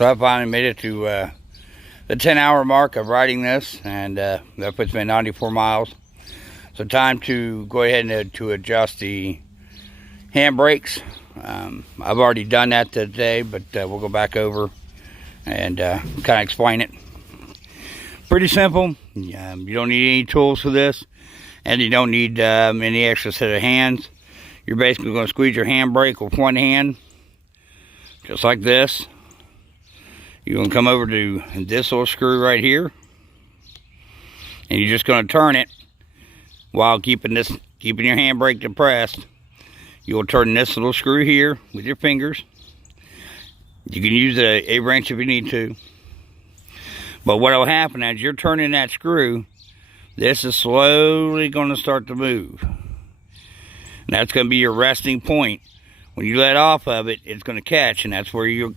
So I finally made it to the 10-hour mark of riding this, and that puts me at 94 miles. So time to go ahead and to adjust the handbrakes. I've already done that today, but we'll go back over and kind of explain it. Pretty simple. You don't need any tools for this, and you don't need any extra set of hands. You're basically going to squeeze your handbrake with one hand, just like this. You're going to come over to this little screw right here, and you're just going to turn it while keeping your handbrake depressed. You'll turn this little screw here with your fingers. You can use a wrench if you need to. But what will happen as you're turning that screw, this is slowly going to start to move. And that's going to be your resting point. When you let off of it, it's going to catch, and that's where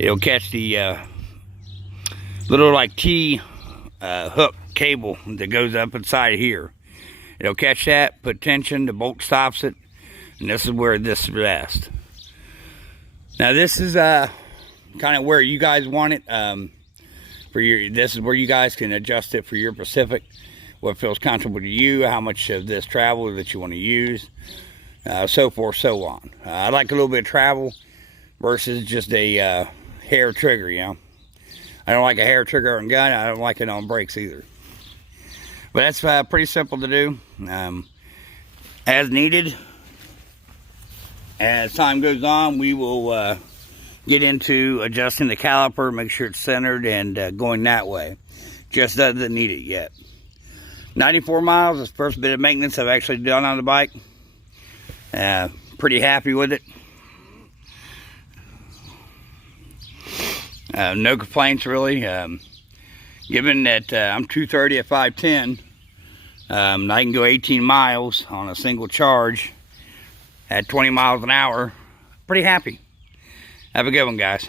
it'll catch the little like T hook cable that goes up inside here. It'll catch that, put tension, the bolt stops it, and this is where this rests. Now this is kind of where you guys want it. This is where you guys can adjust it for your Pacific, what feels comfortable to you, how much of this travel that you want to use, so forth, so on. I like a little bit of travel versus just a hair trigger, you know. I don't like a hair trigger on gun. I don't like it on brakes either. But that's pretty simple to do. As needed. As time goes on, we will get into adjusting the caliper, make sure it's centered and going that way. Just doesn't need it yet. 94 miles is the first bit of maintenance I've actually done on the bike. Pretty happy with it. No complaints really. Given that I'm 230 at 5'10", I can go 18 miles on a single charge at 20 miles an hour. Pretty happy. Have a good one, guys.